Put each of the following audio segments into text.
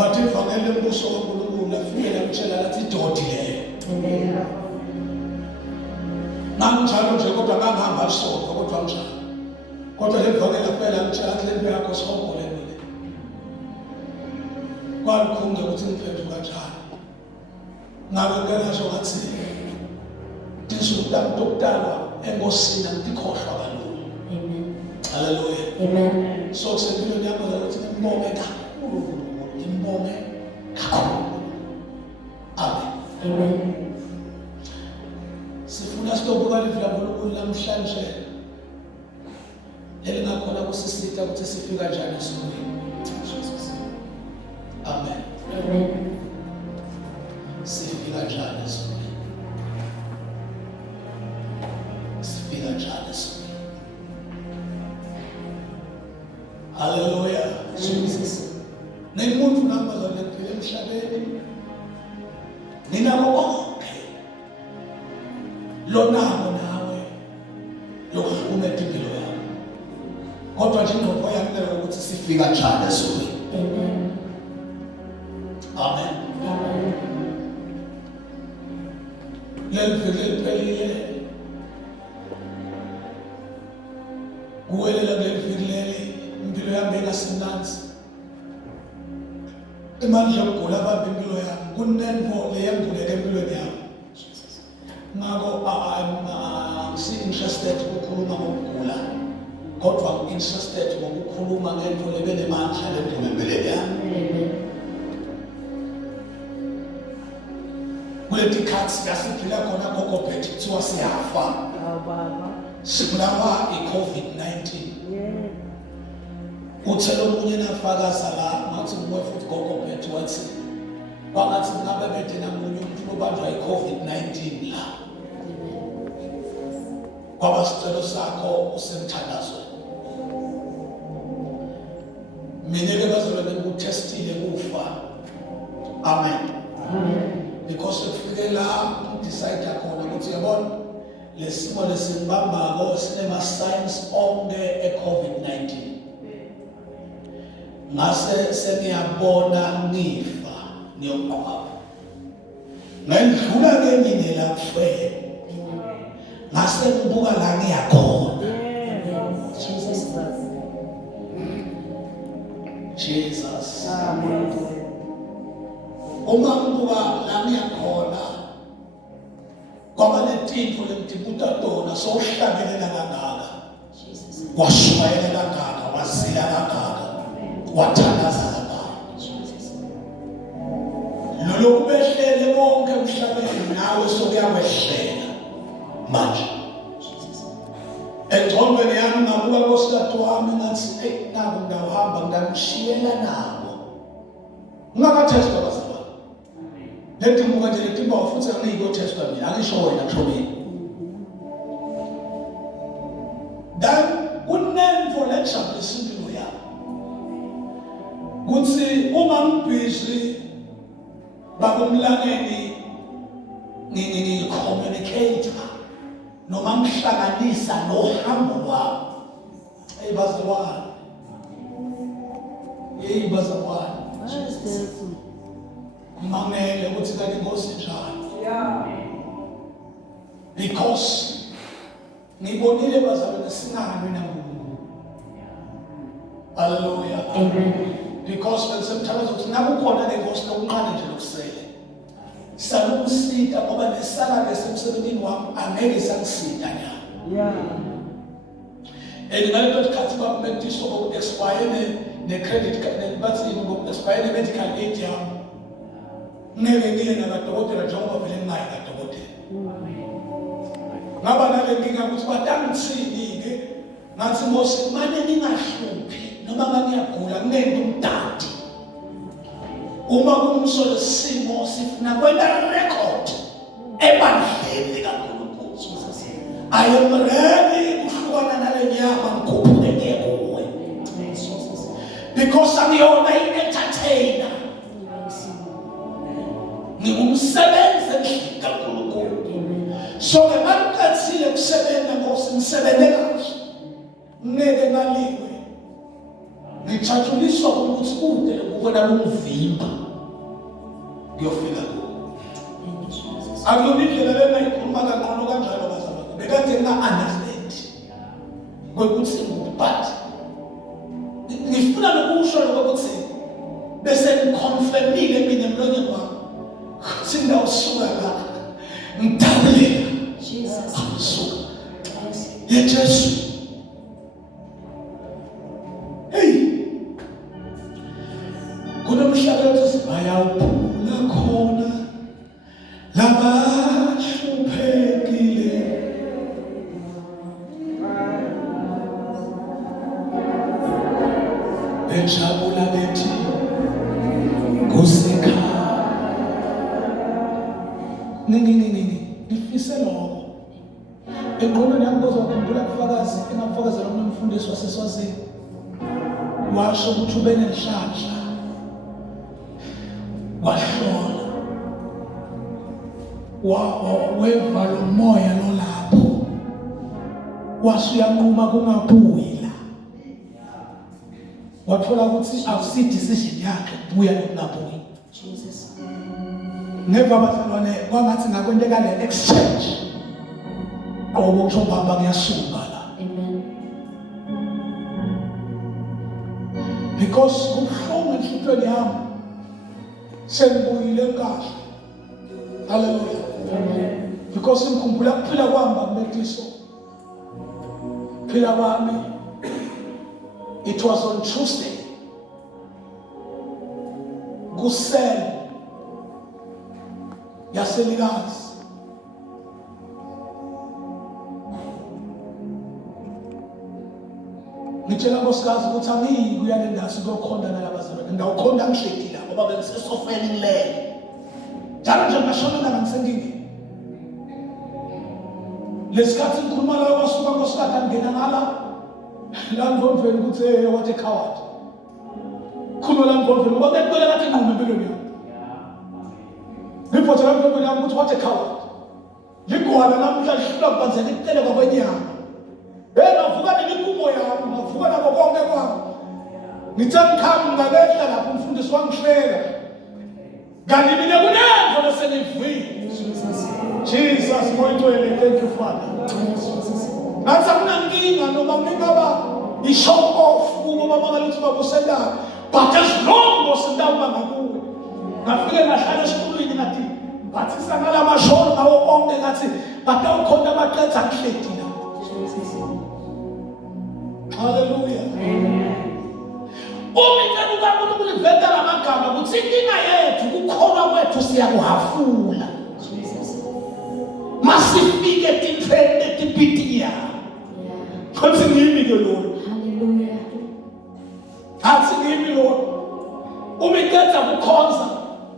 But if I'm in the bush of lafike lamtshela lathi idodi leyo. Nanginjalo nje kodwa ngangihamba isonto kodwa njalo. Kodwa le vangeli laphela lamtshela athi lempi yakho sihobole mina. Kwalikhunge ukuthi ngiphendula kanjani. Ngabe ngengasho ngathi disukela mntokudalwa enkosini angikhohlwa kalula. Amen. Hallelujah. Amen. So sempilweni yakho ukuthi ngimbonge kakhulu. Ngimbonge kakhulu. Amen. Amen. Sifuna sitobuka livila uNkulunkulu namhlanje. Elingakhona kusisita ukuthi sifika kanjani esukwini. Amen. Amen. Sifika kanjani esukwini. Sifika kanjani esukwini. Hallelujah. Jesus. Nemuntu namba zonke kuphila emhlabeni. Ninako konke. Lonamo nawe lokuhlukumeza impilo yakho. Kodwa nje ingqondo yakho ukuthi sifika kanjani esukwini. Amen. Amen. Amen. Lelivele pelile. Kuwelela lelivele impilo yami engasinanzi. Imandla yokugula baba impilo yami. Kunenvo leyambuleke empilweni yami. Ngako interested ukukhuluma ngokugula. Kodwa interested ngokukhuluma ngento lebenemandla lempilo yami. Amen. Kulethi khathi yasiphila khona gogo phethe kuthiwa siyafa. Baba. Sibulawa i-COVID-19. Yeah. Uthe lo munye nafakaza la ngathi nguwe futhi gogo phethe wathi wangathi ngabe bede namunye umuntu obanjwa i-COVID-19 la. Kwaba sicelo sakho usemthandazweni. Mina ke bazobe ngikutestile kufa. Amen. Amen. Because ufike la decide khona ukuthi yabona lesimo lesibambako sinema signs onke e-COVID-19. Ngase seniyabona ngifa niyoqhwala. Ngandlula ke mina la kufe. Ngase ngibuka la ngiyakhona. Jesus. Jesus. Amen. Uma ngibuka la ngiyakhona kwaba netinto lemtibuta tona sohlabelela kangaka. Jesus. Washayela kangaka, wazila kangaka, wathandaza kangaka. Jesus. Lolo kubehlele bonke emhlabeni nawe sokuyawehlela manje. Engqondweni yami ngabuka nkosikazi wami ngathi naku ngihamba ngangishiyela nabo. Ngingakatheswa bazalwane. Lethi muka nje lethi mba futhi angiyikotheswa mina angisho wena kusho mina. Dan kunenfo lejabulisa impilo yami. Kuthi uma ngibhizi babemlangeni ngicommunicate noma ngihlanganisa nohambo lwami. Bazalwane. Bazalwane. Mamele ukuthi kanti inkosi njani. Yeah. Because ngibonile bazalwane singami naNkulunkulu. Hallelujah. Amen. Because bensemthakazo ukuthi nakukhona lenkosi lokunqane nje lokusele. Salukusida ngoba nesala lesemsebenzini wami angeke sangisida nya. Yeah. Ngaleto sikhathi bamediswa ngoku-expire ne-credit card bathi ngoku-expire ne-medical aid yami. Ngeke ngiye nakadokotela njengoba vele ngingayi kadokotela. Ngaba nale nkinga ukuthi batangithini-ke ngathi Nkosi manje ningahluphi noma ngiyagula kunento umdadi. Uma kumsolo simo sifuna kwenda record ebandleni likaNkulunkulu. I am ready kuhlukana nale nyama ngikhuphule kuwe. Because angiyona i-entertainer. Ngingumsebenzi endlini kaNkulunkulu. So ke mangicathile kusebenza Nkosi ngisebenze kahle. Ngeke ngaliwe. Ngijathuliswa ukuthi kude ukubona lomvimba. ngiyofika Thank you, Jesus. akuyona indlela lengayikhuluma kanqono kanjalo bazalwane bekade nga-understand kwekuthi ngikuthi but ngifuna nokusho lokho ukuthi bese ngiconfirmile mina emlonyeni wami ukuthi ngawusuka la ngidabuleka Jesus. awusuka Yes. yeJesu. Hey, kunomhlangano sibayawuphula khona labahluphekile bejabula bethi kusekhaya ngifise lokho engqondweni yami ngozokhumbula ubufakazi engabufakazela umfundisi waseSwazini washo ukuthi ube nenhlanhla wahlola weva lo moya lo lapho wasuyanquma kungabuyi la wathola ukuthi akusi decision yakhe buya nokungabuyi Jesus. ngeva bazalwane kwangathi ngakwenteka le exchange qobo kusho baba ngiyasuka la Amen. because kubuhlungu enhlizweni yami sengibuyile kahle haleluya Amen. because ngikhumbula kuphila kwami bakubekiso phila kwami it was on Tuesday kusel yaselikazi ngitshela nkosikazi ukuthi angiyi kuya le ndawo siyokhonda nalabazalwane ngawukhonda ngishedile ngoba bengisesofeni ngilele njalo nje ngashona ngangisenkingeni lesikhathi ngikhuluma la kwasuka nkosikazi angena ngala la ngomveni ukuthi what a coward khuluma la ngomveni ngoba bekuphela ngathi ngqondo empilweni yami ngiphothela la ngomveni yami ukuthi what a coward ngigwala namhlanje hlula kubanzela ikutele kwakwenyama ngavuka nemikumo yami ngavuka nabo konke kwami ngithe ngikhamu ngakehla lapho umfundisi wangihleka kanti mina kunento lesengivile Jesus moyitwele thank you Father Yes, Jesus. ngathi akunankinga noma ngingaba i-show off kubo babangalithi babusendayo but as long osendayo bangakuwe ngafike ngahlala esikhulwini ngathi bathisa ngala masholo ngawo onke ngathi batawukhona baqedza ngihledi la Jesus. haleluya umicela ukaNkulunkulu iveta lamagama ukuthi inkinga yethu kukholwa kwethu siyakuhafula Jesus. masifike tintfweni letibitiya Yeah. kutsi ngimi ke lona Hallelujah. athi ngimi lona umicela kukhonza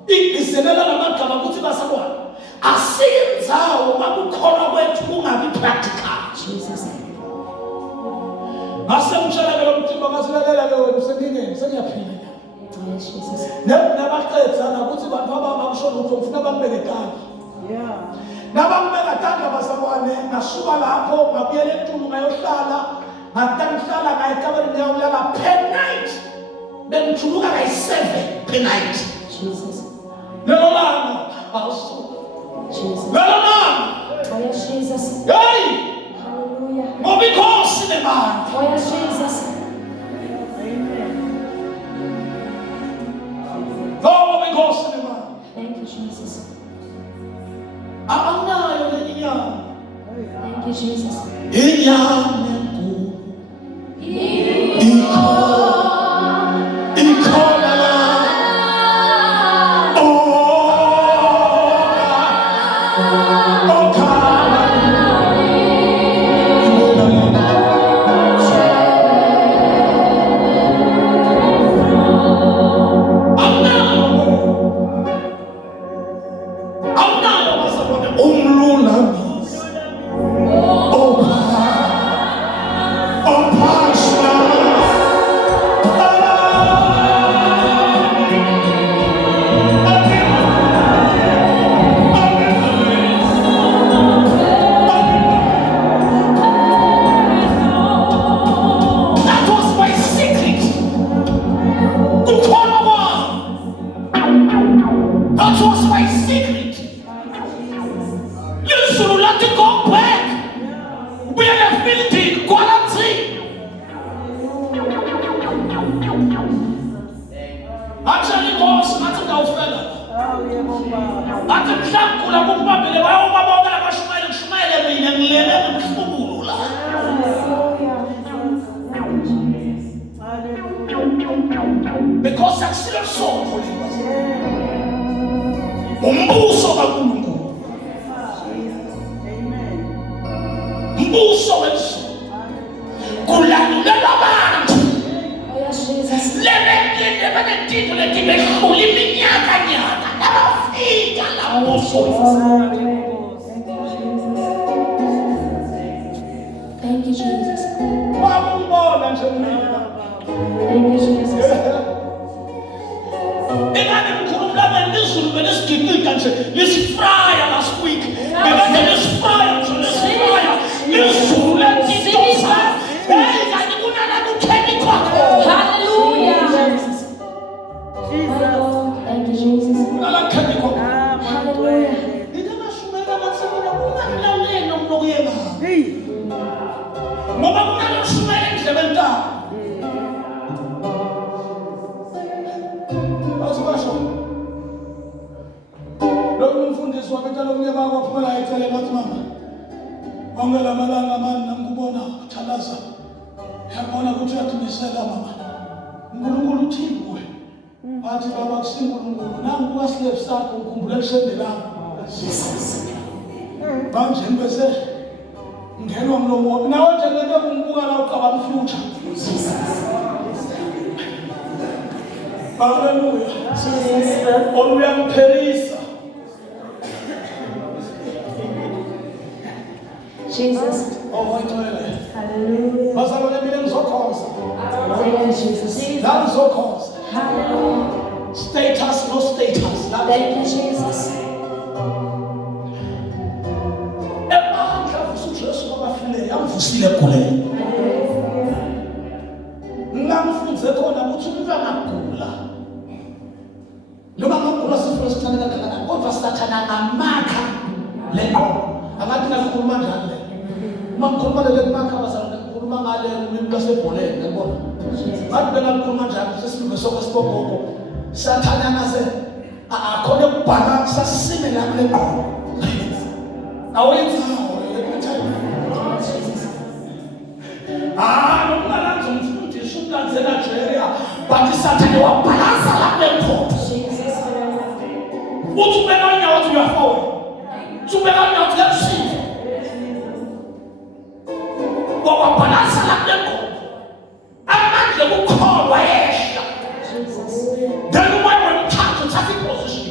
igizelela lamagama ukuthi basakwana asiyindzawo makukholwa kwethu kungabi practical Jesus. ngasemsheleke lo mthimba ngasilalela-ke wena usengingeni sengiyaphila Yes, Jesus. nabaqedzana ukuthi bantu abakusho lutho ngifuna bangibeke tandla nabangibeka tandla bazalwane ngasuka lapho ngabuyela eNtulu ngayohlala ngatangihlala ngayekabeni ngiyawulala per night bengijuluka kayi-7 per night Jesus. lelo langa awusuka Jesus. lelo langa Oh, yes, Jesus. heyi Hallelujah. ngoba inkosi nemandla Oh, yes, Jesus. ngoba inkosi nemandla Thank you, Jesus. awunayo lenye inyama Thank you, Jesus. inyama enkulu ikhona la umlulamisi That was my secret. You should let it go back. We are the building quality. Actually, boss, nothing else fella. Ati mshakula kumbabele bayobabongela bashumayele mina ngilele mhlubula. Because akusiyo sonto lento. Umbuso kaNkulunkulu. Umbuso wethu. Kulandulela abantu. Lebekile benedito letibehula iminyaka nyaka labafika labuso. Thank you, Jesus. Wabona nje mina. Thank you, Jesus. Ingane mkhulumla benizulu benesigigika nje lisifraya last week. Bebade lisifraya nje lisifraya. Izulu letitosa. Hey, kanti kunala kukheni kwakho. Hallelujah. Thank you, Jesus. Kunala kukheni kwakho. Hallelujah. Ngiyashumela ngathina kungamlalelo mlokuyena. Ngoba kunala shumela endlebeni takho. Basho. Lokhu umfundisi wabetha lomnyama kwaphumela ecele bathi mama. Ongela malanga mani namkubona uthalaza. Yabona ukuthi uyadumisela mama. uNkulunkulu uthini kuwe? Athi baba kusinkulunkulu nangu kwaslep sakho ukhumbula elishendelana. Jesus. Manje ngibese ngenwa mlomo. Nawe nje ngeke ungibuka la uqaba future. Jesus. Hallelujah. Jesus. Oluyangiphelisa. Jesus. Hallelujah. Bazalwane mina ngizokhonza. Thank you, Jesus. La ngizokhonza. Hallelujah. Status no status. Thank you, Jesus. Emandla usuJesu babafile yamvusile kule. Ngamfunze khona ukuthi umuntu angagula. Noma ngagula sifuna sithandeka kangakanani kodwa sathana ngamakha lento. Abantu bakhuluma njalo. Uma ngikhuluma le makha bazalwane ngikhuluma ngale ulimi lwasebholeni yabona. Abantu bengakhuluma njalo sesilunge sokwesibhoko. Sathana ngase akhona ukubhalansa sime la kule ngqondo. Awenza nomngananzi umfundisi umnanzi eNigeria bathi sathane wabhalansa la kule ngqondo. Uthi ubeka unyawo uthi uyafowela. Uthi ubeka unyawo uthi uyashiya. Wabhalansa la kule ngqondo. Amandla ukukholwa yehla. Then when you come to take position.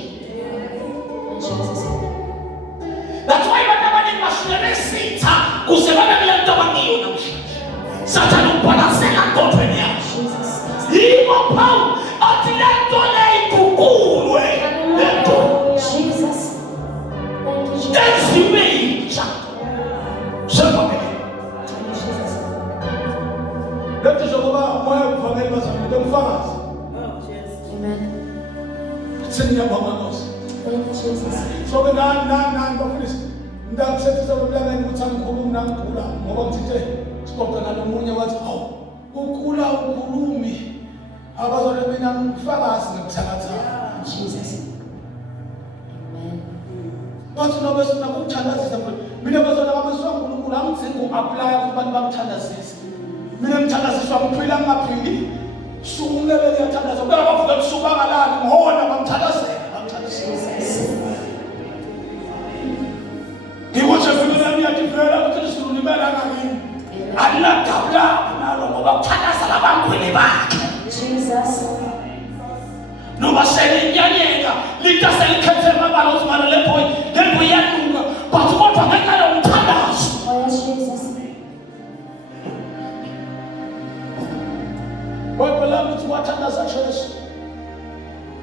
That's why when you must never sit kusebana kule nto abangiyo namhlanje. Sathane ubhalansela kodweni yakho. Yimo Paul athi le nto leyigukulwe. Le nto. Jesus. Thank you, Jesus. Ezimeyitsha. Sefamele. Lethi njengoba moya kuvamela bazamele umfakazi. Amen. Sengiyabonga Nkosi. Thank you, Jesus. So ke nani bafundisi. Ngakuthetha ukuthi ukuthi angikhulumi nangigula ngoba ngithe sixoxa nomunye wathi hawu ukula ukhulumi abazole mina ngifakazi ngikuthakatha. Jesus. Amen. Bathi nobe sina ukuthandazisa mina bazona bameswa uNkulunkulu angithenga uapply kubantu bangithandazisa. Mina ngithandaziswa ngiphila ngaphili. Sumlele ngiyathandaza kodwa bavuka kusuka ngalali ngona bangithandazela. Ngikuthi mina ngiyadivela ukuthi sizolimela ngakini. Alilagabula nalo ngoba ukuthandaza labankweli bakhe. Jesus. Noma selinyanyeka litaselikhethe mabalo uzimana lembo yanuka but kodwa ngenxa yomthandazo. Oh yes, Jesus. Wabela ukuthi wathandaza Jesu.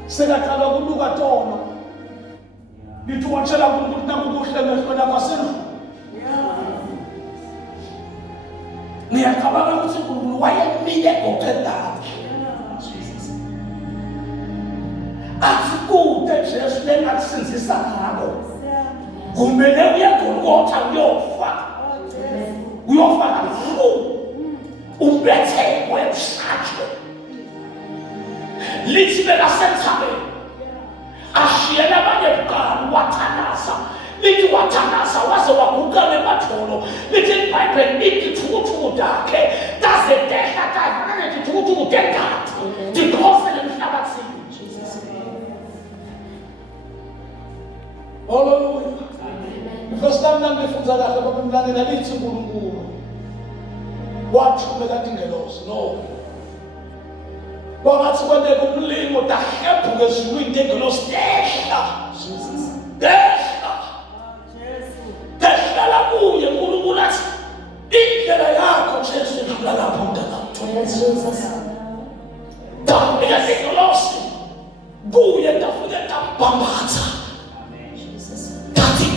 Sekaqala ukuluka tono. Lithi watshela ukuthi nakukuhle mehlona kwasena. Ngiyacabanga ukuthi uNkulunkulu wayemile ngoqedala. Athi kude Jesu le asinzisa ngalo kumele uyagolgotha uyofa uyofa kabuhlungu ubethekwe ushathwe lithi belasemthabeni ashiyela abanye kuqala wathandaza lithi wathandaza waze waguqa nematholo lithi iBhayibheli lithi thukuthuku takhe tazedehla kayifana nethukuthuku tengathi ndiphosele emhlabathini. Hallelujah. Because namna ngifunza kahle ngoba umlandela lithi uNkulunkulu wathumela ingelosi no wathi kwendeka umlimo dahebhuke ezulwini ingelosi dehla dehla kuye uNkulunkulu athi indlela yakho Jesu idlula lapho mntana damnika ingelosi kuye ndafuna ndambambatha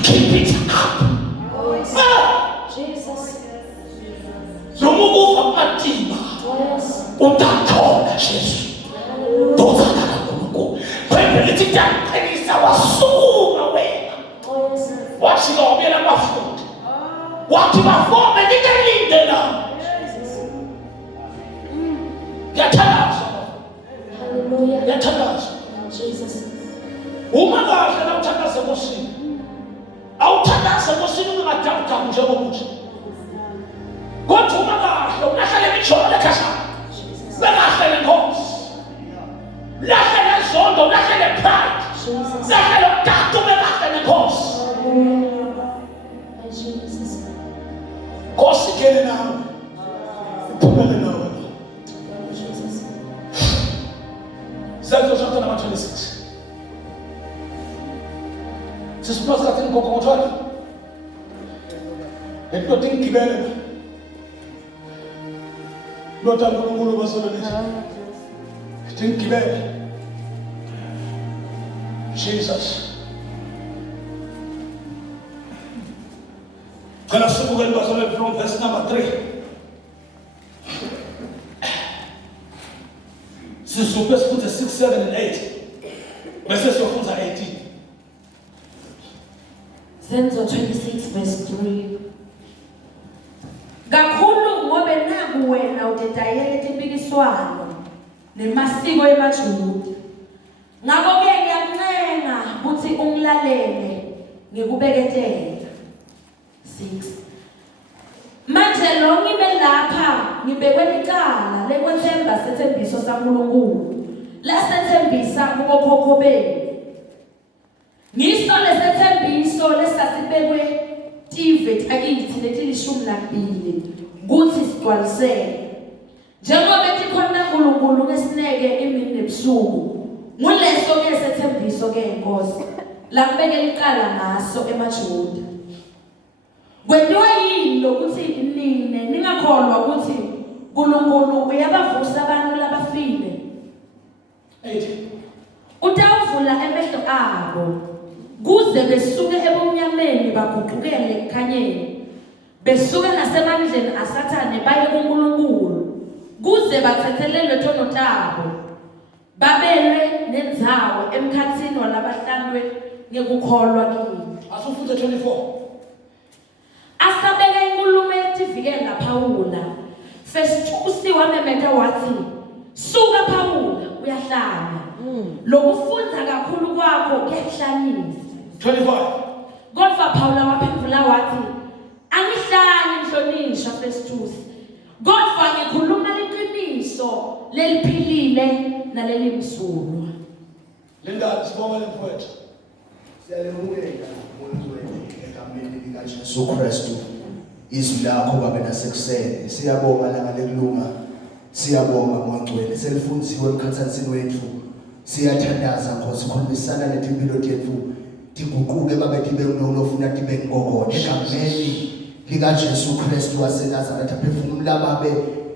keep it up. Jesus. Zomukufa matima. Utathola Jesu. Dozana kuNkulunkulu. Bhayibheli lithi yaqinisa wasukuma wena. Wathi ngobela abafundi. Wathi bafome nikalindela. Yathandaza. Hallelujah. Yathandaza. Jesus. Uma kahle na uthandaza ngosini. Awuthandaza ngosini ungadabudabu njengomuthi. Kodwa uma kahle unahlale bijole khashana. Bekahle lenkosi. Lahle lezondo, lahle lepride. Lahle lokudadu bekahle lenkosi. Jesus. Nkosi kele nawe. Iphumele nawe. Jesus. Zenzo chapter number 26. Sisipasa katika mkokotoa. Ndio tingibele. Nota uNkulunkulu basolonisa. Tingibele. Jesus. Kana sibuka basolonisa from verse number 3. Sisupe sifuze 6, 7 and 8. Bese siyofunza 18. Zenzo 26 verse 3. Kakhulu ngobe naku wena udedayela impikiswano nemasiko emaJuda. Ngakho ke ngiyakuncenga ukuthi ungilalele ngikubeketela. 6. Manje lo ngibe lapha ngibekwe licala lekwethemba sethembiso saNkulunkulu. Lasethembisa kubokhokho benu. Ngiso lesethembiso lesasibekwe Tivet akithi letilishumi nambili kuthi sigcwalisele njengoba etikhona uNkulunkulu ngesineke imini nebusuku nguleso ke sethembiso ke inkosi la kubeke licala ngaso emaJuda. Kwenziwa yini lokuthi nine ningakholwa ukuthi uNkulunkulu uyabavusa abantu labafile? 8. Utawuvula emehlo abo kuze besuke ebumnyameni baguqukele ekhanyeni besuke nasemandleni asathane baye kuNkulunkulu kuze bathethelelwe thono tabo babelwe nendzawo emkhathini walabahlandwe ngekukholwa kimi. Asufunde 24. Asabeke inkulumo etivikela Phawula. Festusi wamemeta wathi, "Suka Phawula, uyahlanya. Lokufunda kakhulu kwakho kuyahlanyisa." 25. Kodwa Phawula waphendula wathi, "Angihlanyi mhlonishwa Festus. Kodwa ngikhuluma iqiniso leliphilile nalelimsulwa." Linda sibonga lemfowethu. Siyalemukela Nkulunkulu egameni likaJesu Kristu. Izwi lakho babe nasekuseni. Siyabonga langa lekulunga. Siyabonga ngongcwele. Selifunziwe emkhathanisini wethu. Siyathandaza Nkosi khulumisana netimpilo tethu. Tiguquke babe tibe unofuna tibe ngokho. Egameni likaJesu Kristu waseNazaretha phefumula babe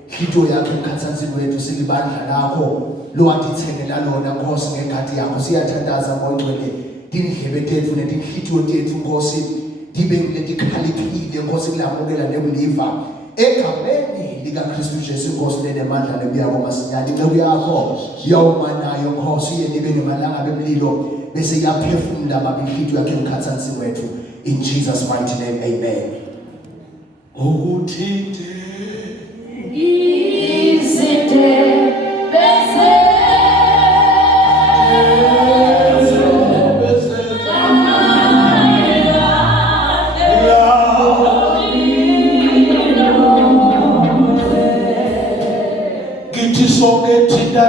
hito yakhe emkhathanisini wethu silibandla lakho. Lo atithengela lona Nkosi ngegadi yakho. Siyathandaza ngongcwele. Indlebe tethu netinhlithiyo tethu Nkosi tibe letikhaliphile Nkosi kulamukela nebuliva egameni likaKristu Jesu Nkosi lenemandla nebuyako masinyane incebo yakho yawuma nayo Nkosi yenibe nemalanga bemlilo bese iyaphefumula mabihlithu yakhe emkhathanisi wethu in Jesus mighty name amen. Ukuthinte izinde bese kithi sonke thinta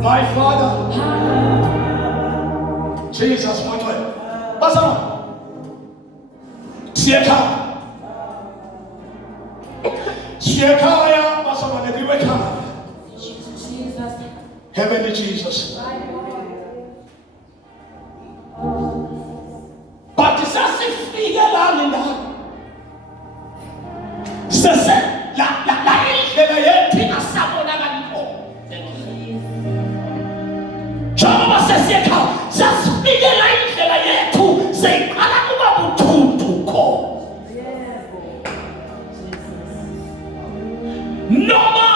My Father, Jesus, my God. Basama, Sieka, Basama, the Diwaka. Jesus. Heavenly Jesus. But it's as if we get on in that. Sese, la yeti na sabona ganiko. Chama sesieka, sasipige la indlela yetu, seikala kuba mututuko. Noma,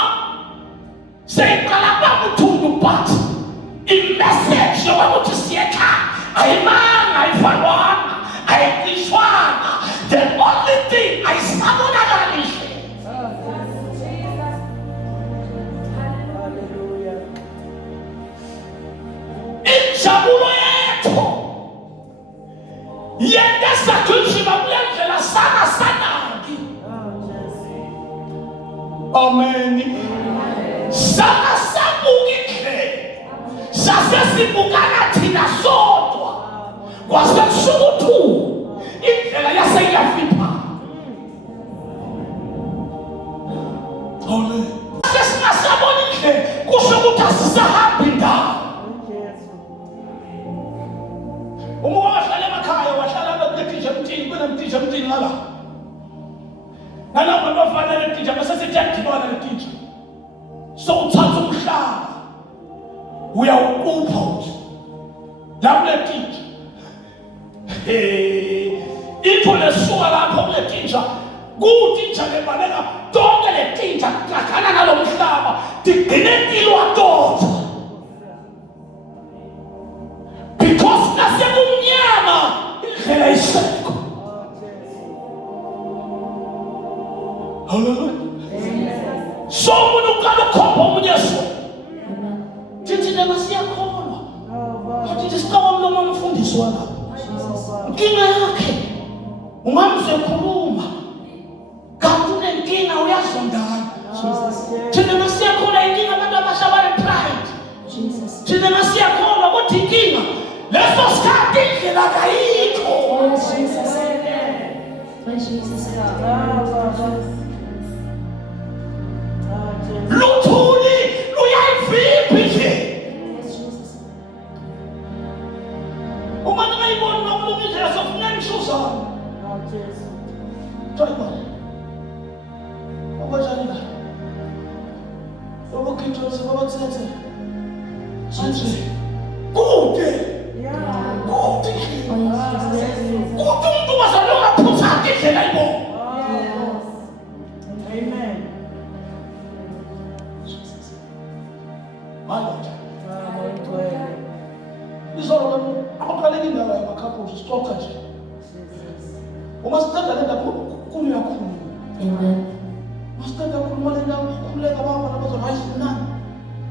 seikala kuba mututu but in message you want to sieka, the only thing I sabona ganishi. Injabulo yetu yendesa kunshima mlendlela sana amen sana sabukile sasesibukana thina sodwa kwasebusuku indlela yaseyafipha ole sesingasabonile kusho ukuthi asisahambi ndawo. Uma wahlala emakhaya wahlala bekuthisha emthini kunemthisha emthini ngala nalabo bafana lethisha bese sethiyadibana lethisha so uthatha umhlaba uyawuqupha uthi lapho lethisha ipho lesuka lapho lethisha kuthisha lebaleka tonke lethisha lakhana nalo mhlaba tigcine tilwa todwa because nasekumnyama indlela isekho. Hallelujah. So umuntu ukhomba omunye so thithi lema siyakholwa athi siqaba mlomo umfundisi walapho inkinga yakhe ungamze khuluma kanti unenkinga uyazondana. Thina masiyakholwa inkinga abantu abashabana pride. Thina masiyakholwa ukuthi inkinga leso sikhathi indlela kayikho. Luthuli luyayiviphi nje uma ngayibona nokulunga indlela sofuna nishuzana okwajani la okwakhintsha babathethe manje kude Kubaleka indaba yamakhaphushi sixoxa nje. Uma siceda le ndaba kukhulu kakhulu. Amen. Masiceda ukukhuluma le ndaba ukukhuleka abafana bazona hayi simnandi.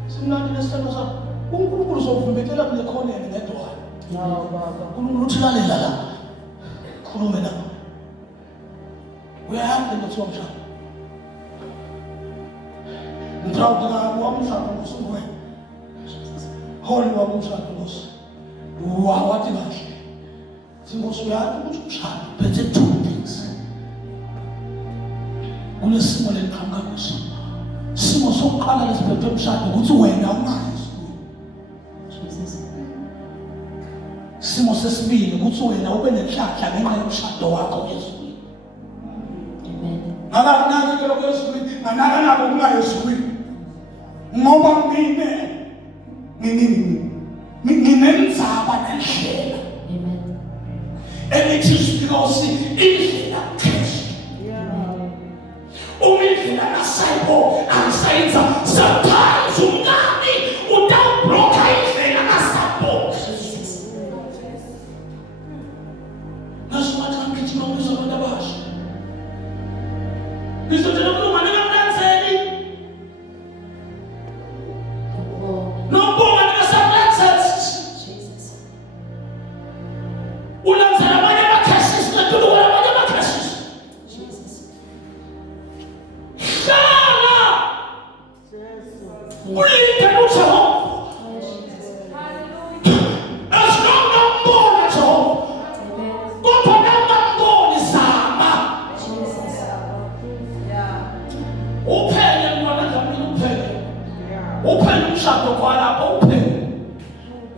Simnandi lesithando sakho. uNkulunkulu sokuvimbekela kule khona yena ngedwa. No, Baba. uNkulunkulu uthi lalela la. Khulume na. Uyahamba ngothiwa mshana. Ngithanda wamshado usuku wena. Holi wamshado Nkosi. Wathi kahle. Singosi uyathi ukuthi umshado bethe two things. Kunesimo leqhamuka kuso. Simo sokuqala lesiphethe umshado ukuthi wena unayo. Jesus. Simo sesibili ukuthi wena ube nenhlanhla ngenxa yomshado wakho ezweni. Amen. Akakunaki ke lokho ezweni, nganaka nabo kungayo ezweni. Ngoba nginendzaba nendlela. Amen. Elithi because indlela Kristu. Uma indlela kaSayibho angisayenza sometimes umngani utawubloka indlela kaSayibho. Nasimathi angigijima ngizwa abantu abasha. Ngizotshela ukulunga ningamlandzeli. Nokubonga ningasamlandzeli. Jesus. Ulandzela abanye amakhasisi natuluka abanye amakhasisi. Jesus. Hlala. Ulinde uJehova. As long as umbona Jehova. Amen. Kodwa nangamboni zama. Jesus. Uphele mwana ngamini uphele. Uphele umshado kwalapho uphele.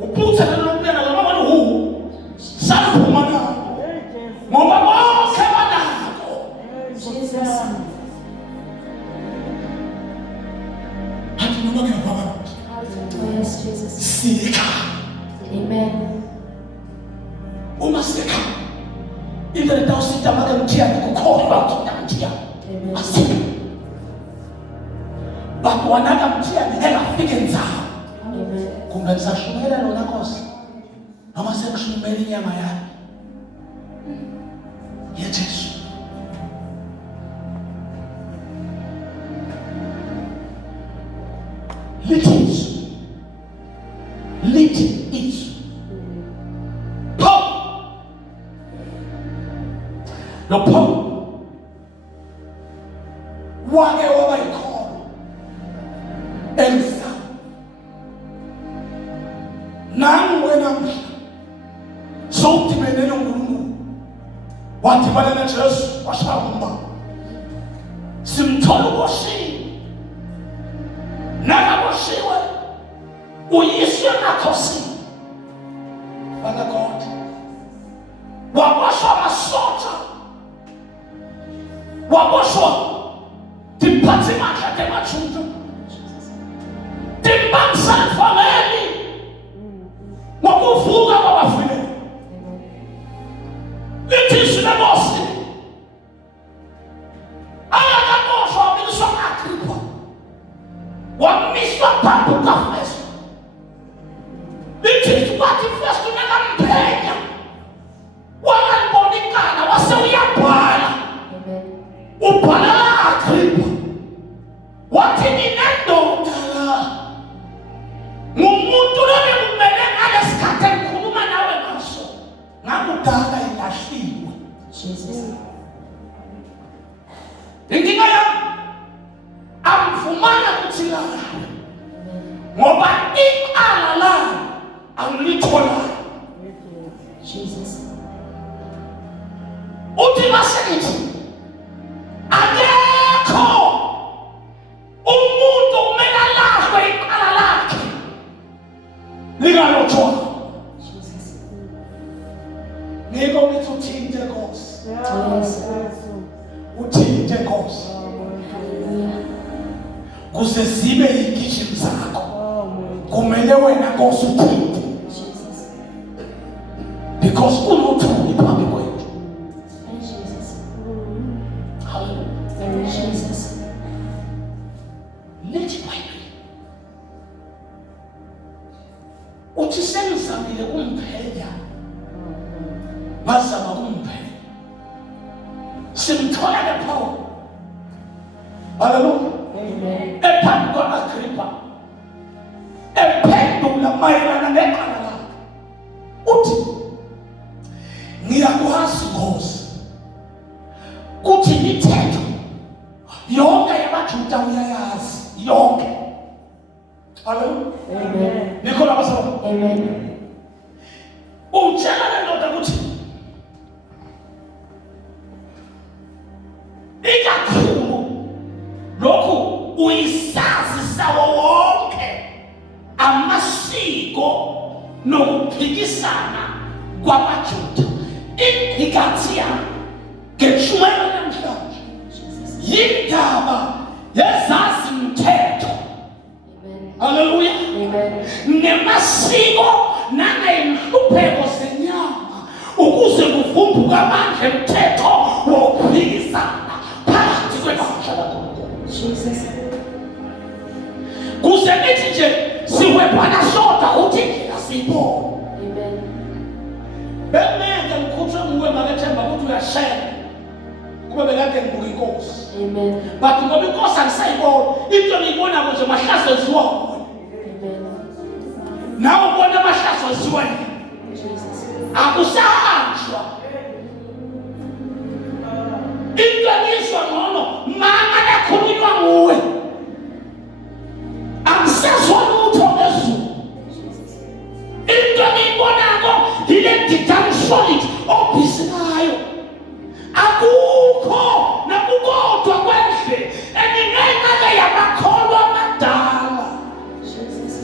Uphuthe lomntana ngoba hu. Saphuma nako. Ngoba bonke banako. Jesus. Hathi noma ngiyababa. Oh, yes, Jesus. Sika. Amen. Uma sika. Indlela tawusita maka mthiyani kukholwa ukuthi mthiyani. Amen. Asika. Baba wanaka mthiyani engafike nzalo. Amen. Kumbe ngisashumela lona Nkosi. Noma sengishumela inyama yami. Yejesu. Lithi isu. Paul. Lo Paul. Wake waba ikholo. Elsa. Nami wena mhla. Sowudibene noNkulunkulu. Wadibana naJesu washaya umbamba. Simthola uBoshiwe. Nakaboshiwe. Uyiswe emakhosini. Father God. Waboshwa amasotsha. Waboshwa. Tiphathimandla temajuda. Timbangisa ifameli. Ngokuvuka kwabafile. Lithi sinemosi. Ayakaboshwa wamiswa Agrippa. Wamiswa phambi kukaFestu. Lithi kwathi Festu nakamphenya. Wangalibona ikala wase uyabhala. Amen. Ubhala Agrippa. Wathi ninendoda la. Ngumuntu lona kumele ngalesikhathi engikhuluma nawe ngaso. Ngakudala ilahliwe. Jesus. Inkinga yami amfumana kuthi la. Ngoba ikala la angilithola. Jesus. Uthi masithi akekho umuntu kumele alahlwe ikala lakhe. Lingalotshwa. Jesus. Ngeke uthi uthinte Nkosi. Oh, yes. Uthinte Nkosi. Hallelujah. Kuze zibe igijimi zakho. Kumele wena Nkosi uthinte. Jesus. Because unothuli phambi kwethu. And Jesus. Hallelujah. And Jesus. Lithi Bible. Uthi sengizamile kumphenya ngazama kumphela simthola lapho haleluya ephambi kwa-Agrippa ephendula mayelana neqala lakhe uthi ngiyakwazi Nkosi kuthi imithetho yonke yabaJuda uyayazi yonke. Haleluya. Amen. Nikhola basaba. Amen. Utshela le ndoda ukuthi ikakhulu lokhu uyisazi sawo wonke amasiko nokuphikisana kwabaJuda. Igalatia ngetshumayelo namhlanje yindaba yezazi mthetho. Haleluya. Amen. Nemasiko nangayinhlupheko zenyama ukuze kuvumbuke amandla emthetho wokuphikisana phakathi kwebandla laNkulunkulu. Jesus. Kuze nithi nje siwebhana soda uthi asiyibona. Amen. Bemenge mkhutshwe nguwe makethemba ukuthi uyashela kuba bekade ngibuka inkosi. Amen. But ngoba inkosi angisayibona into ngiyibona nje mahlaso eziwa. Amen. Nawe ubona amahlaso eziwa. Jesus. Akusahanjwa into ngisho ngono mama nakhulunywa nguwe angisezona utho ngezulu into ngiyibonako ile digital solid obisi nayo akukho nakukodwa kwendle eningenake yamakholwa amadala Jesus.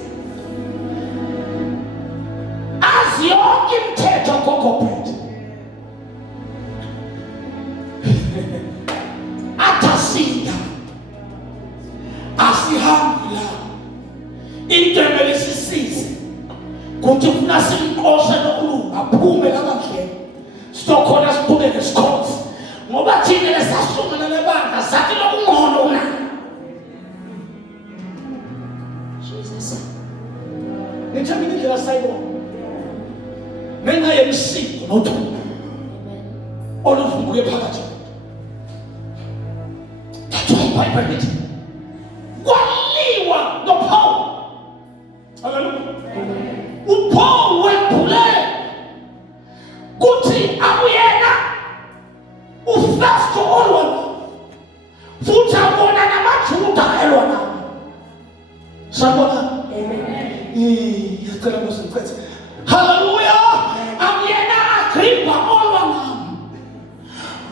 azi yonke imithetho kokophethe athasina asihambi la into emele sisize kuthi ufuna simqoshe nokulunga aphume kabandleni sizokhona siqhubeke sikhonze ngoba thina lesasungana lebandla sathi lokungcono unayo. Jesus. Ngithanda indlela sayibona ngenxa yemsiko nothando Amen. oluvunguke phakathi. That's why iBhayibheli lithi kwaliwa noPaul. Haleluya. Amen. uPaul wephule kuthi akuyena uFesto olwana futhi abona namaJuda elwa nabo. Sabona Amen. yacela Nkosi ngicethe. Haleluya. Akuyena Agrippa olwa nabo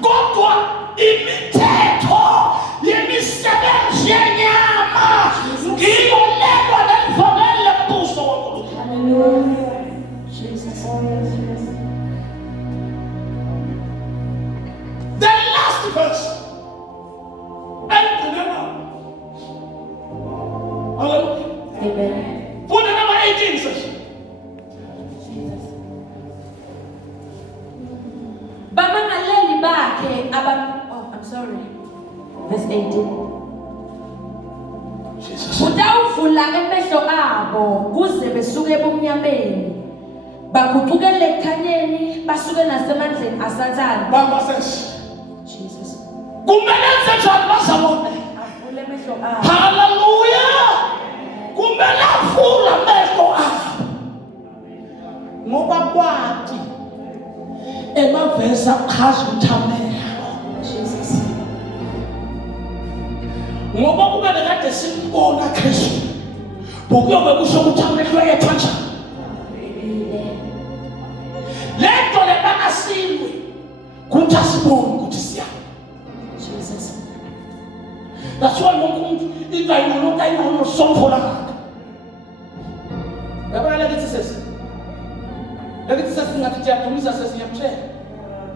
kodwa imithetho yemisebenzi yenyama ngiyo lelo nelivamele mbuso waNkulunkulu. Hallelujah. Jesus. The last verse. Hallelujah. Amen. Put the number 18 says. Jesus. Bamangaleli bakhe I'm sorry. Verse 18. Jesus. Utawuvula emehlo abo kuze besuke ebumnyameni baguqukele ekhanyeni basuke nasemandleni aSathane. Baba says. Jesus. Kumele njani bazabona? Avule emehlo abo. Hallelujah. Kumele avule amehlo abo. Ngoba kwathi emavesi achaza umthamelo. Jesus. Ngoba kube bekade simbona Kristu. Bokuyobe kusho ukuthi amehlo ethu kanjani. Lento lebakasimwe kuthi asibone ukuthi siya. Jesus. That's why wonke umuntu ingayinono somphola ngakho. Yabona lekithi sesi. Lekithi sesi ngathi siyadumisa sesi yamtshela.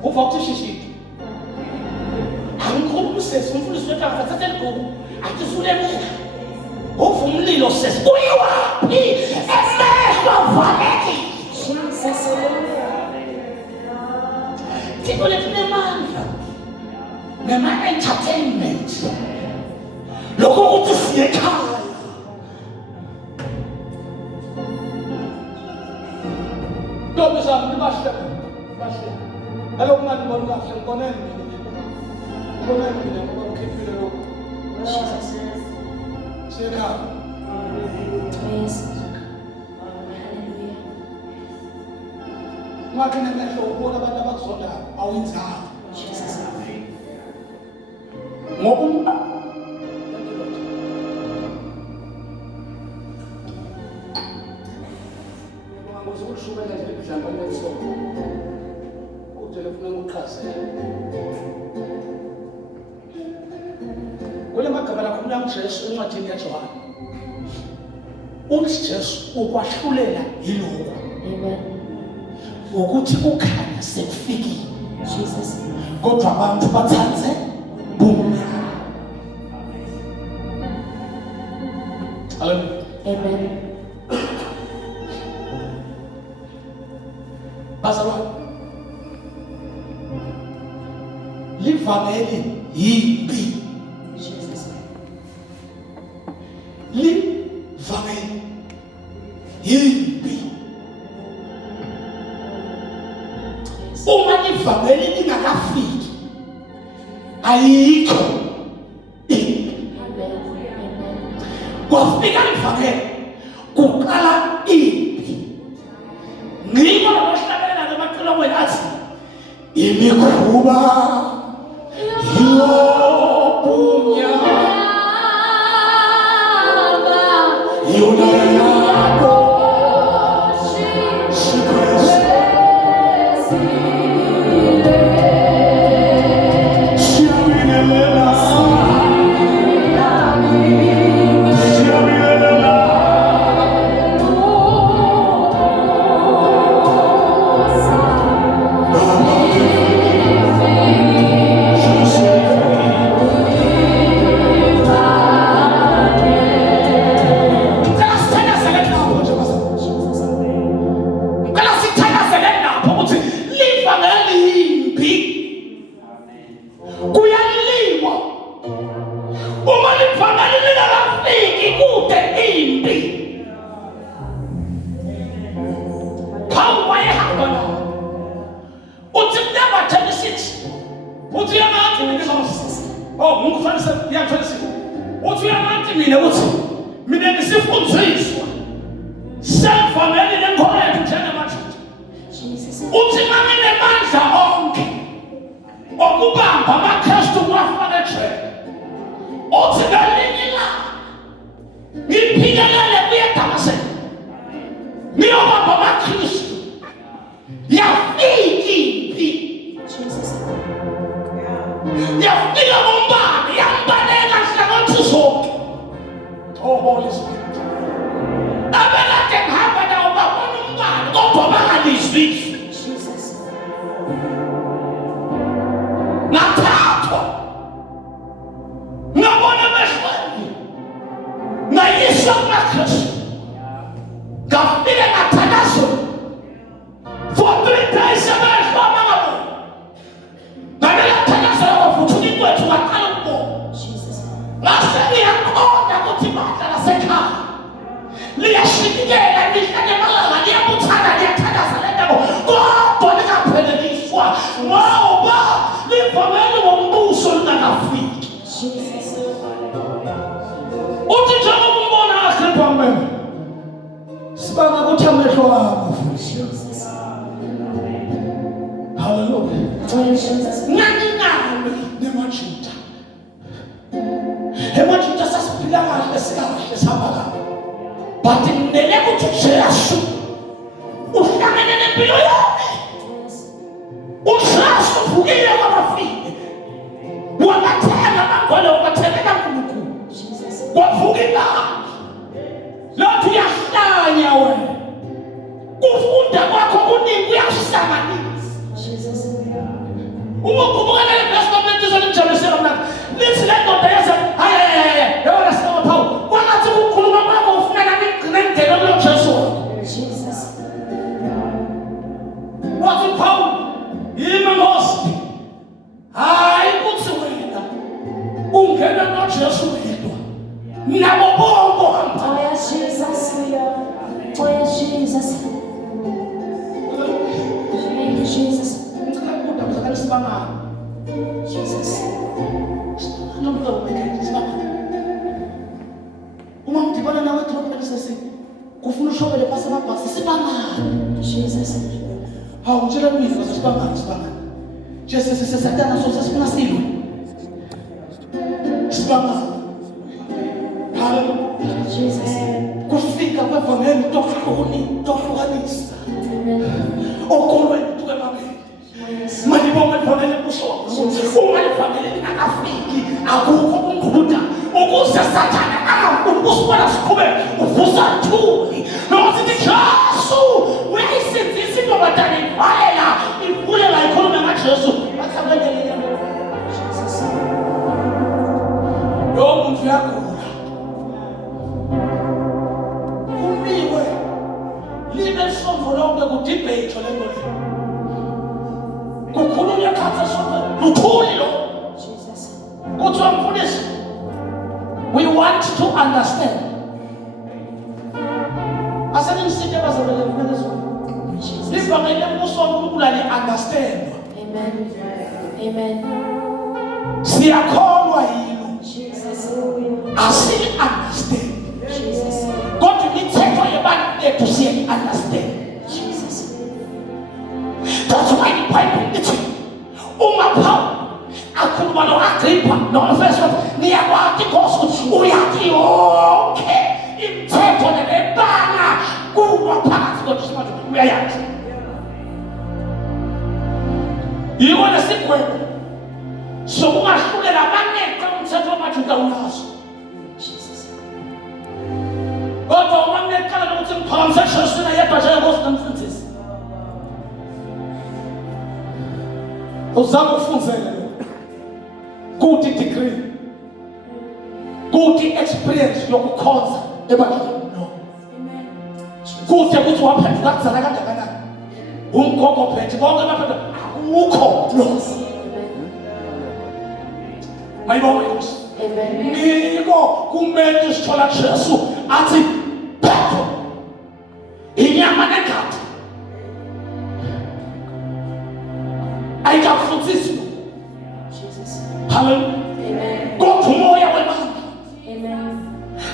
Uva ukuthi shishito. Angikhulumi sesi umfundisi wethu athathe ibhuku athi sule mina. Uva umlilo sesi uyiwaphi emehlo avaleki. Jesus. Thixo lethu nemandla nema-entertainment lokho ukuthi siye ekhaya ntombi zami bahle Kaloku ngandiboni kahle ngiboneni mina. Ngiboneni mina ngoba ukhiphile lokhu. Jesus. Siyekhaya. Yes. Hallelujah. Ngathi nemehlo ubona abantu abakuzondayo awenzanga. Jesus. Ngoba ukushubela nje mhlawumbe lesonto kuthe lefuna ukuqhazela kule magama lakho ulamjesu encwadini yaJohana uthi Jesu ukwahlulela yiloko Amen. ukuthi kukhanya sekufikile Jesus. kodwa abantu bathathe bumnyama. Hallelujah. Amen. Bazalwa livangeli yimbi Jesus. livangeli yimbi Yes. uma livangeli lingakafiki ayikho impi. Amen. Amen. Kwafika livangeli kuqala impi ngiko lokuhlabela ngemaxilongweni athi imikhuba yobunyama yona yakho sikresi siyabinelela sibangani. Jesus. Uma mdibana nawe edrobheni sesi kufuna ushobele phansi amabhasi sibangani. Jesus. Hawu ngitshela mina ukuthi sibangani. Jesus sesatana so sesifuna silwe. Sibangani. Hallelujah. Jesus. Kufika kwevangeli tohlukanisa. Okolweni tuke babili. Malibonga livangeli kusona. Uma livangeli lingakafiki akukho umkhuda ukuze sathane usibona siqhube uvusa thuli. Noma sithi Jesu uyayisindisa into badala ivalela ivulela ikhulume ngaJesu. Bathakwelela. Jesus. Lo muntu uyagula. Kubiwe libe sonto lonke kudebate lento. Kukhulunywa khatha sonke luthuli lo. Jesus. Kuthiwa mfundisi, we want to understand. Asenisike bazabele mfundisi wami. Jesus. Livangeli embuso uNkulunkulu understand. Amen. Amen. Siyakholwa yilo. Jesus. Asi understand. Jesus. Kodwa imithetho yebantu lethu siye understand. Jesus. That's why the Bible ithi uma Paul akhuluma noAgrippa noFesto niyakwazi Nkosi uyathi yonke imithetho nebanga kuba phakathi kodwa simathi uyayazi. Yibona sigwebo sokungahlulela abaneqa umthetho wamaJuda unazo. Jesus. Kodwa uma ngiqala nokuthi ngiphakamise Jesu yedwa njengenkosi nomsindisi. Uzama ufunzele kuti degree, kuti experience yokukhonza ebandleni no. Kuthi ukuthi waphethuka kudzala kangakanani. Umgogo phethe bonke abaphethe akukho lo. Mayibonge Nkosi. Amen. Ngiko kumele sithola Jesu athi phetho inyama negathi ayikafuthisi. Jesus. Hallelujah. Amen. Kodwa umoya wemandla Amen.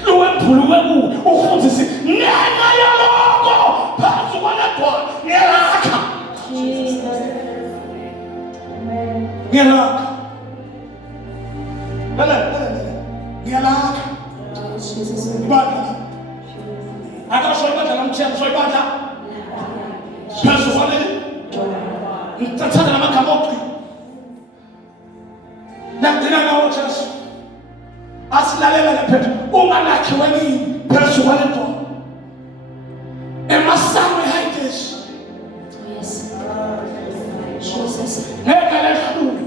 lowemphuluke kuwo ufundisi ngenxa yalokho phansi kwaledwa ngiyalakha. Jesus. Ngiyalakha. Ngiyalakha. Jesus. Ibandla akasho ibandla namthetho so ibandla phezu kwaleli ngithatha namagama oqhi nagcina ngawo Jesu asilalela lephetho uma lakhiwe kimi phezu kwalento emasango ehayideshi. Yes. Jesus. Ngeke lehlule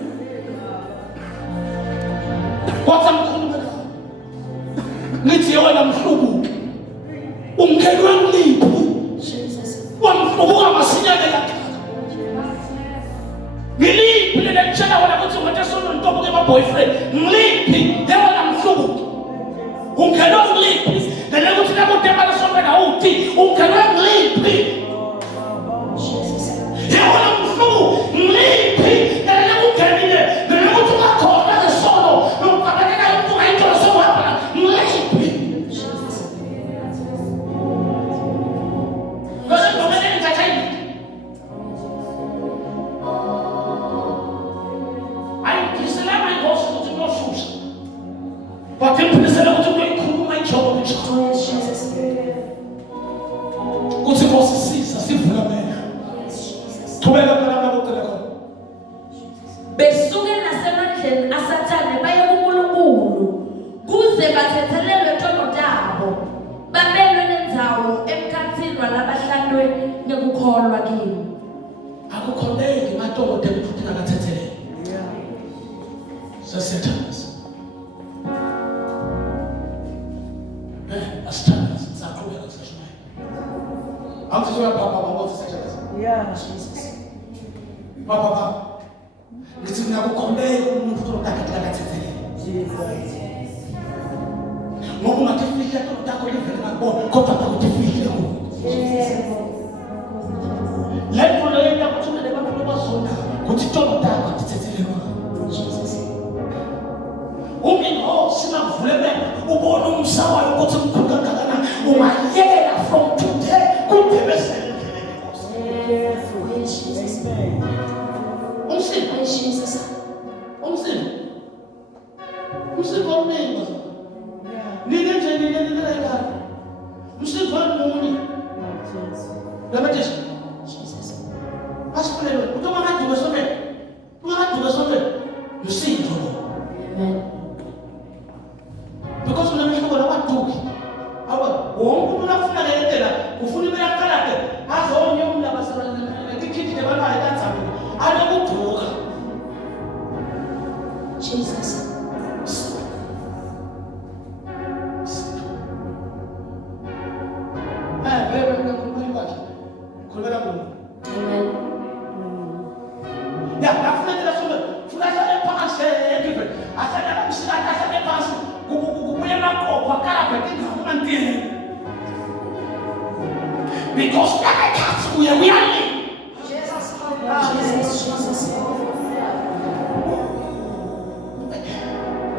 kodwa mkhulume ngawo ngithi yona mhlubuki umkhelwe ngiliphi Jesus. wamhlubuka masinyane yakhe. Ngiliphi lele tshela wena ukuthi ungathi sonontobuke ema-boyfriend ngiliphi yewona mhlubuki umkhelwe ngiliphi lele ukuthi nakudemana sonke nawuthi umkhelwe ngiliphi Jesus. yewona mhlubuki ngiliphi lele kungenile lele ukuthi ungakhona ngesono nokuqabanela umuntu ungayithola sewuhamba ngiliphi. Jesus. Because ndomele ngithatha ayidisela inkosi ukuthi uyoshusha but imphilisela ukuthi uyoyikhuluma ijobo ngisho Oh, yes, Jesus. kuthi Nkosi sisa sivula amehlo. Yes, Jesus. Thubeka phela ngakutela khona. besuke nasemandleni asathane baye kuNkulunkulu kuze bathethelelwe tono tabo babelwe nendzawo emkhathini walabahlandwe ngekukholwa kimi. Akukholeki madoda ukuthi akathethelele. Sesiyathandaza. Asithandaza saqhubeka sesishaya. Awuthi uyaphampa ngokuthi sesiyathandaza. Jesus. Papa. Ngithi ngakukholeka umuntu othatha akathethelele. Ngoba ungathifihla into takho livele ngakubona kodwa akuthifihile kuwe. Lepo leyo yakuthumela abantu abazonda ukuthi ntona takho tithethelelwa ngayo. Jesus. Uma inkosi makuvulele ubone umsawayo ukuthi mkhulu kangakanani ungayekela from today kude besele endleleni inkosi. Yes, Jesus. Umsimo, Yes, Jesus. umsimo. Umsimo omningi. Nike nje nike ekhaya. Umsimo wamunye. Labathethi Jesus. asifulelwe ukuthi ungakaduka sonke. Ungakaduka sonke. Usinto lo. Amen. Because unamehluko nabaduki. Awa wonke umuntu afuna le ndlela ufuna ibela qalade azonye umlaba sabana ikhindi lebanayo kanzani. Alokuduka. Jesus. Amen. Ya, nafuna sonke. Funa sale phakathi ekipe. Asana umsikata asale phasi. Kubuye makopha kalapha ingakho mantini. Because nakathathu uye uyali. Jesus. Jesus.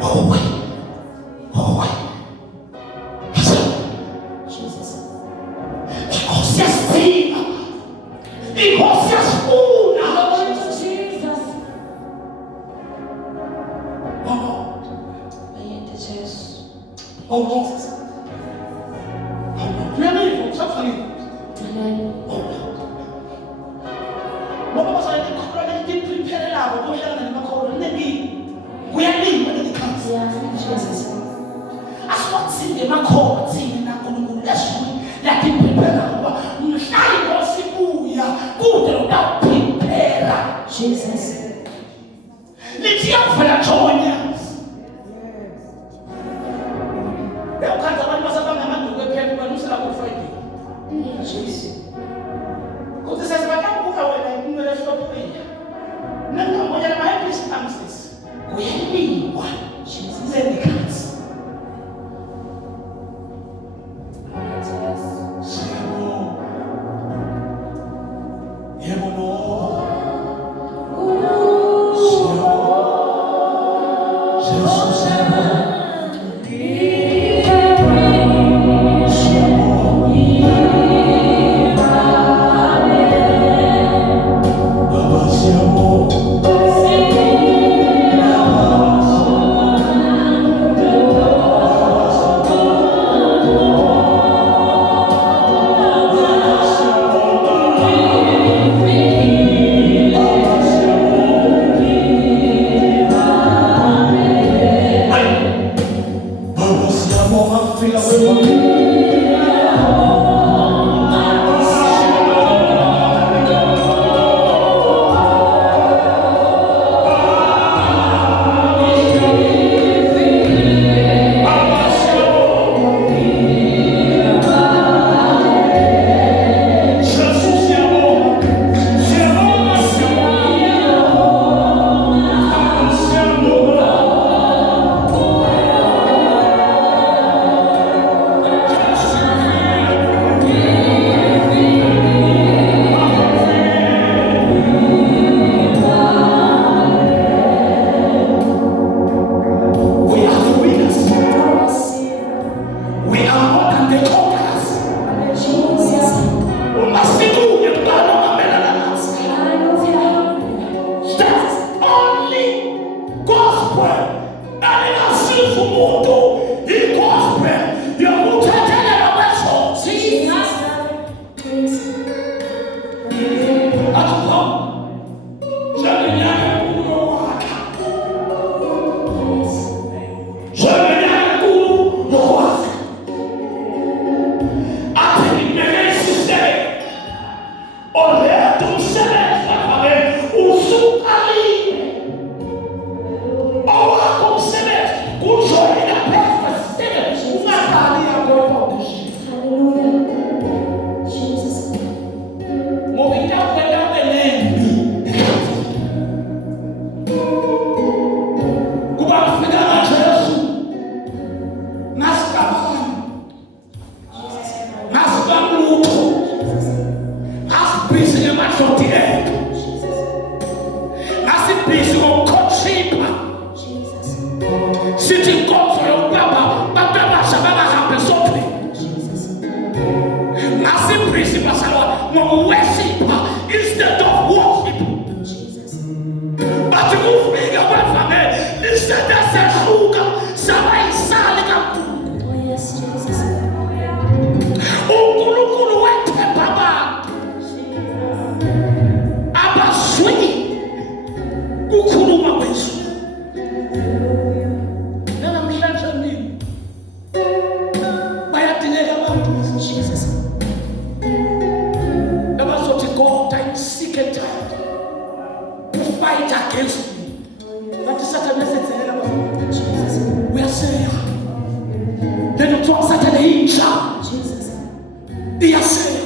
Oh wait. Jesus. Because yasifika. Because yasifuna. Lord Jesus. Jesus. Oh no. Really? Something. Amen. Ngoba basayini ikhona prepare labo kohlangana nemakholo neningi. Kuyalima lekhasi. Yeah, Jesus. Asiwathinde emakholo thina uNkulunkulu leswi lathi prepare ngoba umhlali ngosibuya kude utawuprepare. Jesus. Lithi yakuvela Jonya. Uyakhanza abantu basabanga amaduku ephepha banisela ku Friday. Jesus. Kuthi sesibakubuka wena into lesophiya. Nangamoya la happy circumstances. Kuyaliwa. Jesus. Lekhasi. Jesus. Yebo no. masibhizi ngokukhosipha Jesus. sithi inkonzo yokubaba babasha babahambe sophi Jesus. masibhizi basalwa ngokuwesipha instead of worship Jesus. bathi kufika kwevangeli lisete sehluka sabayisali kakhulu Oh yes, Jesus. uNkulunkulu wethemba abantu abazwi kukhuluma kwezwi namhlanje mina bayadingeka abantu Jesus. abazothi God I'm sick and tired to fight against me bathi Satan esenzelela abantu Jesus. uyaseya lento kuthiwa Satan intsha Jesus. iyaseya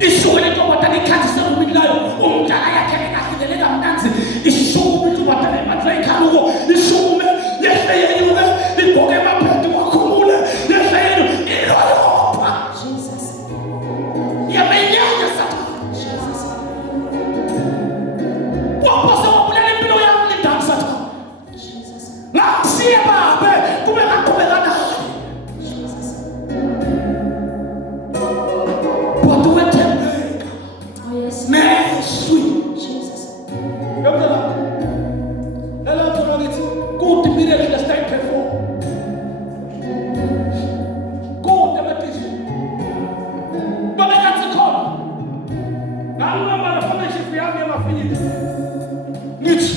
isuke lento batani ikhathisa umilayo umdala yakhe engahilelela mnanzi isuke into batani ematla ikhaluko isuke lehle yenyuke libhoke emaphedu wakhumule lehle yenu iloyopa Jesus. yamenyanya Satan Jesus. wapasa wabulela impilo yami lidani Satan Jesus. ngamsiye babe kube ngaqhubeka naye Jesus. kodwa wethembeka Oh yes. neswi Jesus. Good immediately the state perform. Good epitish. But that's a call. Now remember the fellowship we have never finished. Nichts.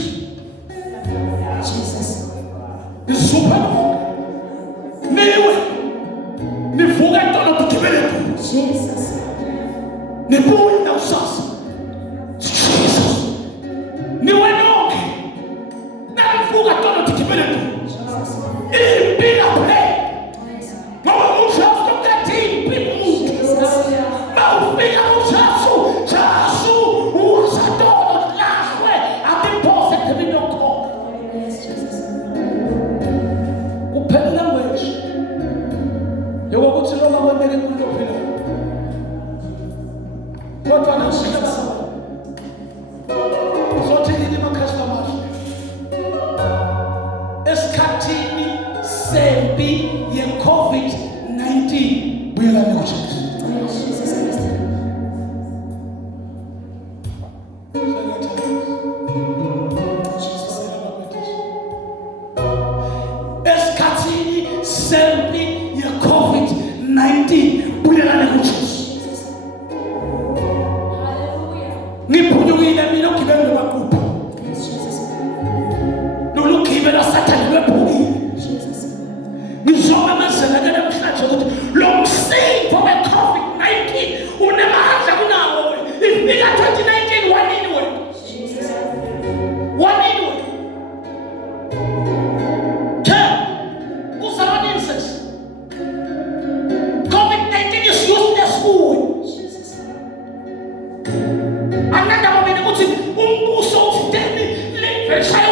Jesus. Is super. Niwe. Ni fuga tono tukibele. Jesus. Ni buwe na usasa. Jesus. Ni wenoke. Na fuga tono tukibele. Jesus. Impila play. Oh yes. Ngoba uJesu kuthini people. Jesus. Mawufika uJesu, Jesu usadolo lahwe abimphose kebinokho. Oh yes, Jesus. Kuphela language. Yokuthi lo ngabonele kulo phela. Kodwa nasika baba. Sothi yini ma-customers? Esikhathini sempi ye-COVID-19 buyelani kuJesu. Oh yes, Jesus Christ. Jesus. Esikhathini sempi ye-COVID-19 buyelani kuJesu. Jesus. Ngiphunyukile mina ugibele nomaqupa Yes, Jesus. nolugibela Sathane lwephukile. Jesus. Ngizomamezela ke namhlanje ukuthi lo msindvo we-COVID-19 unemandla kunawo wena. Ifika 2019 wanini wena? Jesus. Wanini wena? Uzawanini sesi? COVID-19 is useless kuwe. Jesus. Ananda wabini ukuthi umbuso uthini liveshaya